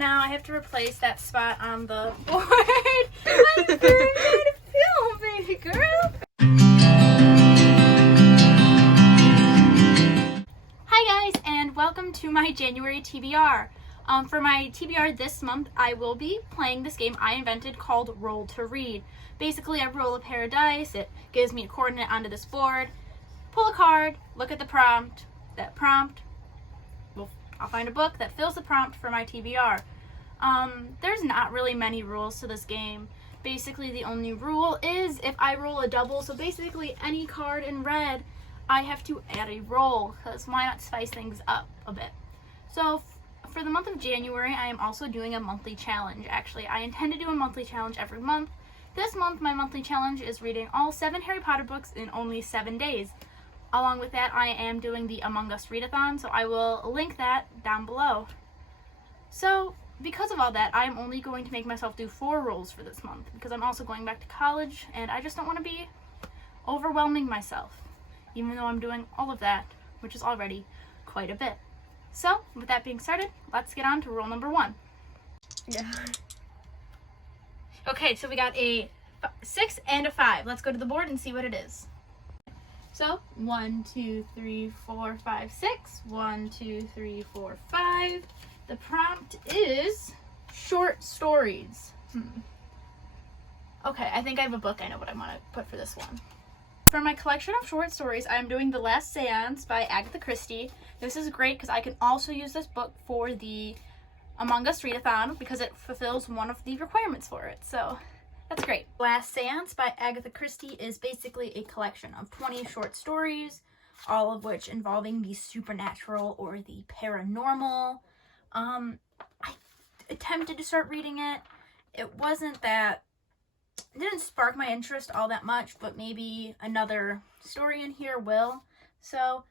now I have to replace that spot on the board. I'm very trying to film, baby girl. Hi guys, and welcome to my January TBR. For my TBR this month, I will be playing this game I invented called Roll to Read. Basically, I roll a pair of dice, it gives me a coordinate onto this board, pull a card, look at the prompt, I'll find a book that fills the prompt for my TBR. There's not really many rules to this game. Basically, the only rule is if I roll a double, so basically any card in red, I have to add a roll, because why not spice things up a bit? So for the month of January, I am also doing a monthly challenge. Actually, I intend to do a monthly challenge every month. This month, my monthly challenge is reading all 7 Harry Potter books in only 7 days. Along with that, I am doing the Among Us readathon, so I will link that down below. So, because of all that, I'm only going to make myself do 4 rolls for this month, because I'm also going back to college, and I just don't want to be overwhelming myself, even though I'm doing all of that, which is already quite a bit. So, with that being started, let's get on to roll number 1. Yeah. Okay, so we got a 6 and a 5. Let's go to the board and see what it is. So, 1, 2, 3, 4, 5, 6. 1, 2, 3, 4, 5. The prompt is short stories. Okay, I think I have a book. I know what I want to put for this one. For my collection of short stories, I am doing The Last Seance by Agatha Christie. This is great because I can also use this book for the Among Us readathon because it fulfills one of the requirements for it. So that's great. Last Seance by Agatha Christie is basically a collection of 20 short stories, all of which involving the supernatural or the paranormal. I attempted to start reading it. It didn't spark my interest all that much, but maybe another story in here will. So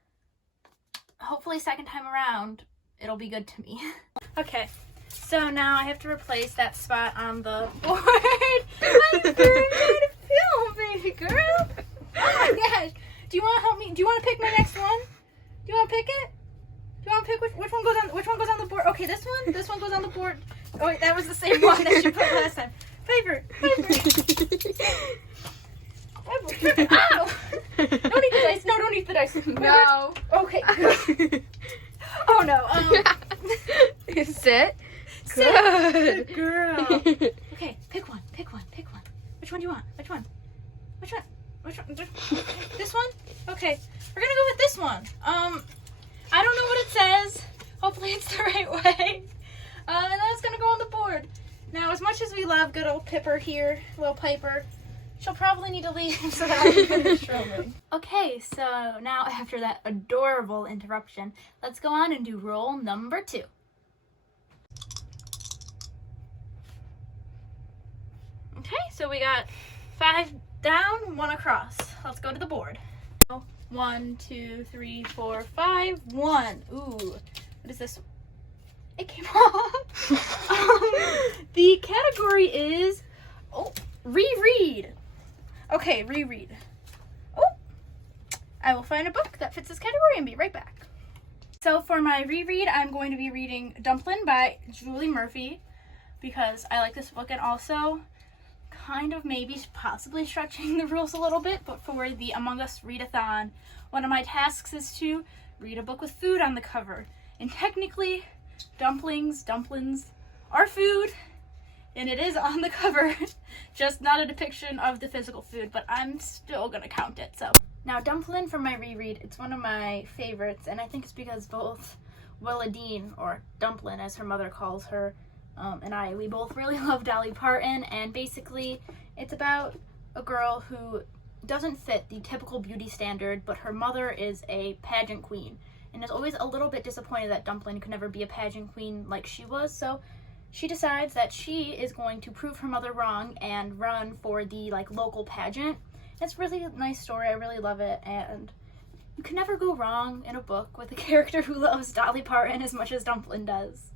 hopefully second time around, it'll be good to me. Okay. So now I have to replace that spot on the board. I'm very trying to film, baby girl. Oh my gosh. Do you want to help me? Do you want to pick my next one? Do you want to pick it? Do you want to pick which one goes on the board? Okay, this one goes on the board. Oh wait, that was the same one that you put last time. Favor. Ow! Don't eat the dice. No, don't eat the dice. No. Okay. Oh no. Sit. Good girl. Okay, pick one. Which one do you want? Which one? This one? Okay, we're gonna go with this one. I don't know what it says. Hopefully it's the right way. And that's gonna go on the board. Now, as much as we love good old Pipper here, little Piper, she'll probably need to leave so that I can finish rolling. Okay, so now after that adorable interruption, let's go on and do roll number 2. Okay, so we got 5 down, 1 across. Let's go to the board. 1, 2, 3, 4, 5, 1. Ooh, what is this? It came off. The category is reread. Okay, reread. I will find a book that fits this category and be right back. So for my reread, I'm going to be reading Dumplin by Julie Murphy because I like this book, and also kind of maybe possibly stretching the rules a little bit, but for the Among Us readathon, one of my tasks is to read a book with food on the cover. And technically, dumplins are food, and it is on the cover, just not a depiction of the physical food, but I'm still gonna count it. So now Dumplin for my reread, it's one of my favorites, and I think it's because both Willa Dean, or Dumplin as her mother calls her, and we both really love Dolly Parton, and basically it's about a girl who doesn't fit the typical beauty standard, but her mother is a pageant queen, and is always a little bit disappointed that Dumplin could never be a pageant queen like she was, so she decides that she is going to prove her mother wrong and run for the local pageant. It's really a nice story, I really love it, and you can never go wrong in a book with a character who loves Dolly Parton as much as Dumplin does.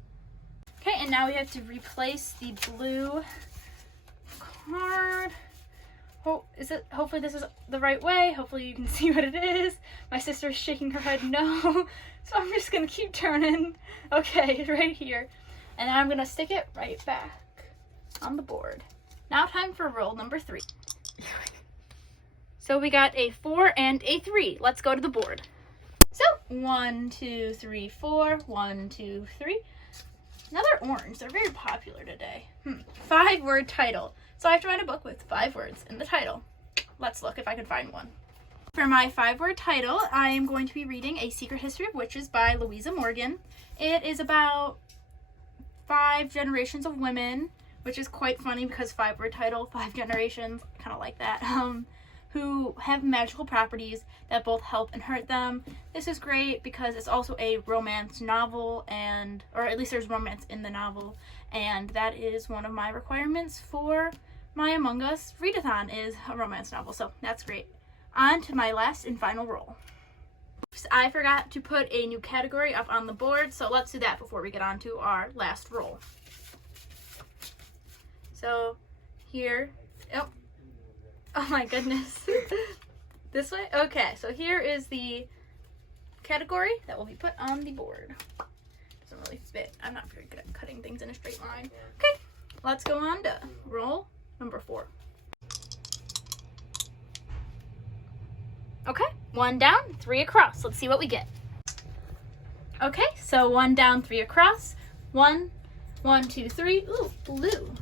Okay, and now we have to replace the blue card. Hopefully this is the right way. Hopefully you can see what it is. My sister is shaking her head no. So I'm just gonna keep turning. Okay, right here. And then I'm gonna stick it right back on the board. Now time for roll number 3. So we got a 4 and a 3. Let's go to the board. So 1, 2, 3, 4. 1, 2, 3. Another orange. They're very popular today. 5-word title. So I have to write a book with 5 words in the title. Let's look if I can find one. For my 5-word title, I am going to be reading A Secret History of Witches by Louisa Morgan. It is about 5 generations of women, which is quite funny because 5-word title, 5 generations, kind of like that, who have magical properties that both help and hurt them. This is great because it's also a romance novel, or at least there's romance in the novel, and that is one of my requirements for my Among Us readathon is a romance novel, so that's great. On to my last and final roll. Oops, I forgot to put a new category up on the board, so let's do that before we get on to our last roll. So here, oh my goodness. This way? Okay, so here is the category that will be put on the board. Doesn't really fit. I'm not very good at cutting things in a straight line. Okay, let's go on to roll number 4. Okay, 1 down, 3 across. Let's see what we get. Okay, so 1 down, 3 across. 1, 1, 2, 3. Ooh, blue.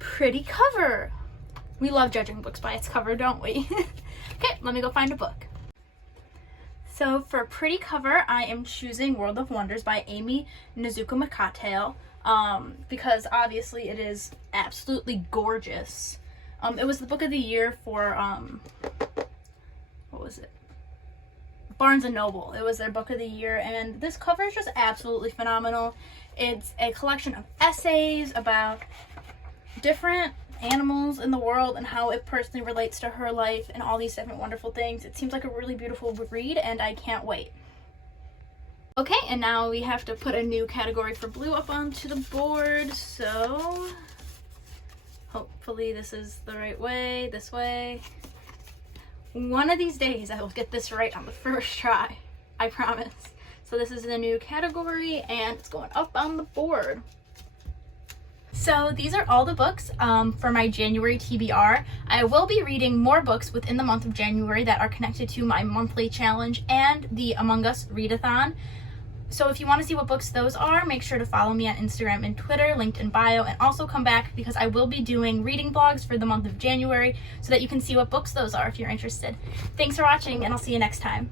Pretty cover. We love judging books by its cover, don't we? Okay, let me go find a book. So for pretty cover, I am choosing World of Wonders by Aimee Nezhukumatathil, because obviously it is absolutely gorgeous. It was the book of the year for, what was it? Barnes & Noble. It was their book of the year, and this cover is just absolutely phenomenal. It's a collection of essays about different animals in the world and how it personally relates to her life and all these different wonderful things. It seems like a really beautiful read, and I can't wait. Okay, and now we have to put a new category for blue up onto the board, so hopefully this is the right way, this way. One of these days I will get this right on the first try, I promise. So this is the new category, and it's going up on the board. So these are all the books for my January TBR. I will be reading more books within the month of January that are connected to my monthly challenge and the Among Us readathon. So if you want to see what books those are, make sure to follow me on Instagram and Twitter, linked in bio, and also come back because I will be doing reading vlogs for the month of January so that you can see what books those are if you're interested. Thanks for watching, and I'll see you next time.